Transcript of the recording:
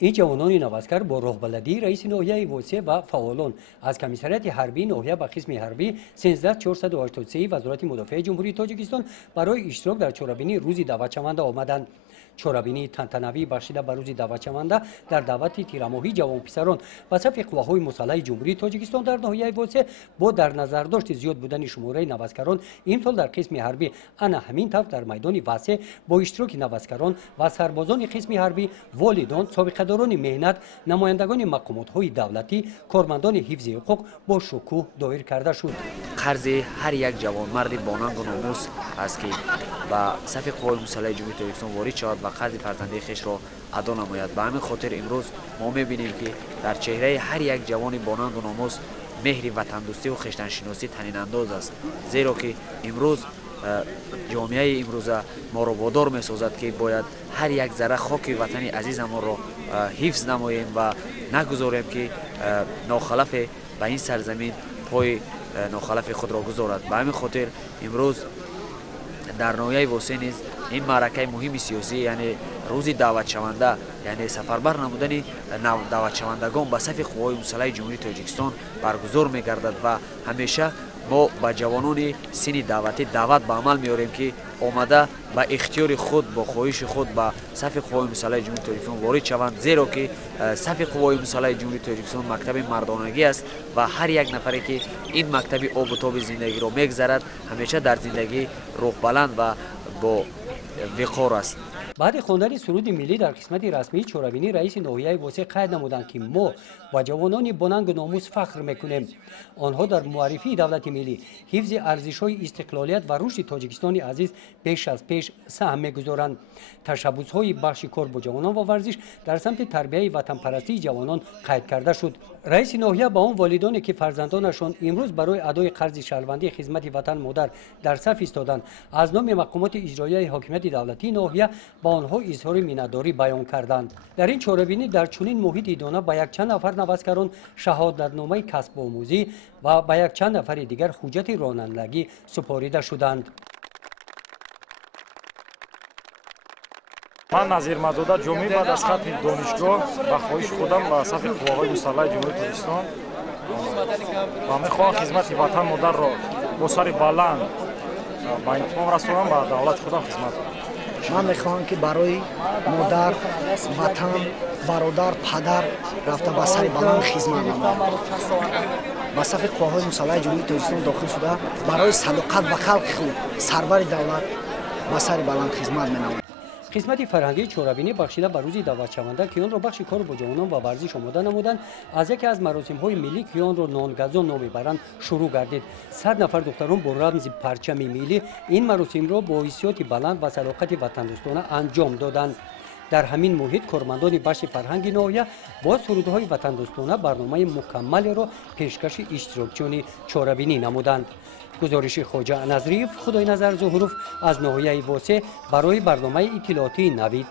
این جوانان نوازکر با راهبلدی رئیس ناحیه واسع و فعالان از کمیسریت حربی ناحیه و قسم حربی 13483 وزارت مدافع جمهوری تاجیکستان برای اشتراک در چورابینی روز دعوتشونده آمدند. چورابینی تنتنوی بخشیده به روز دعوتشونده در دعوت تیرماهی جوان پسران و صف قواهای مسلح جمهوری تاجیکستان در ناحیه واسع با در نظر داشت زیاد بودن شماره نوازکران این سال در قسم حربی انا همین طور در میدان واسع با اشتراک نوازکران و سربازان قسم حربی، والدان، سابقه‌داران مهنت، نمایندگان مقامات‌های دولتی، کارمندان حفظ حقوق با شکوه دایر کرده شد. قرض هر یک جوانمرد با ننگ و ناموس است که با صف قوای مسلح جمهوری تاجیکستان وارد شود و قرض فرزندی خویش را ادا نماید. به همین خاطر امروز ما می‌بینیم که در چهره هر یک جوان با ننگ و ناموس مهر وطن دوستی و خویشتن‌شناسی طنین انداز است، زیرا که امروز جامعه امروزه ما را وادار می‌سازد که باید هر یک ذره خاک وطن عزیز ما را حفظ نماییم و نگذاریم که ناخلف به این سرزمین پای ناخلف خود را گذارد. به همین خاطر امروز در ناحیه واسع نیز این معرکه مهم سیاسی، یعنی روز دعوت شونده، یعنی سفربر نمودن دعوت شوندگان به صف قوای مسلح جمهوری تاجیکستان برگزار می‌گردد و همیشه ما با جوانان سن دعوتی دعوت به عمل می‌آوریم که آمده با اختیار خود با خواهش خود با صف قوای مسلح جمهوری تاجیکستان وارد شوند، زیرا که صف قوای مسلح جمهوری تاجیکستان مکتب مردانگی است و هر یک نفری که این مکتب آب و تاب زندگی را می‌گذرد همیشه در زندگی روح بلند و با وقار است. بعد خواندن سرود ملی در قسمت رسمی چورابینی رئیس ناحیه واسع قید نمودند که ما با جوانان با ننگ و ناموس فخر میکنیم. آنها در معرفی دولت ملی، حفظ ارزش‌های استقلالیت و رشد تاجیکستان عزیز پیش از پیش سهم میگذارند. تشبث‌های بخش کار با جوانان و ورزش در سمت تربیت وطن پرستی جوانان قید کرده شد. رئیس ناحیه با آن والدانی که فرزندانشان امروز برای ادای قرض شهروندی خدمت وطن مادر در صف ایستادند از نام مقامات اجرایی حاکمیت دولتی ناحیه با آنها اظهار منتداری بیان کردند. در این چورابینی در چنین محیط دانه با یک چند نفر نوازکران شهادتنامه کسب آموزی و با یک چند نفر دیگر حجت رانندگی سپاریده شدند. من نظیر مدوده جمعی بعد از ختم دانشگاه با خواهش خودم با صف قوای مسلح جمهوری تاجیکستان و میخواهم خدمت وطن مادر را با سر بلند با انتمام رسانم با دولت خودم خدمت کنم. من میخواهم که برای مادر، وطن، برادر، پدر رفته با سر بلند خدمت نمایم. با صف قوای مسلح جمهوری تاجیکستان داخل شده برای صداقت و خلق خود سرور دولت با سر بلند خدمت می‌نمایم. قسمت فرهنگی چورابینی بخشیده به روز دعوت شونده که آن را بخش کار با جوانان و ورزش آماده نمودند از یکی از مراسم‌های ملی که آن را نانگزان نام می‌برند شروع گردید. 100 نفر دختران با رمز پرچم ملی این مراسم را با حیثیت بلند و صداقت وطن‌دوستانه انجام دادند. در همین محیط کارمندان بخش فرهنگی ناحیه با سرودهای وطن‌دوستانه برنامه مکمل را پیشکش اشتراکچیان چورابینی نمودند. گزارش خواجه نظریف خدای نظر ظهوروف از ناحیه واسع برای برنامه اطلاعاتی نوید.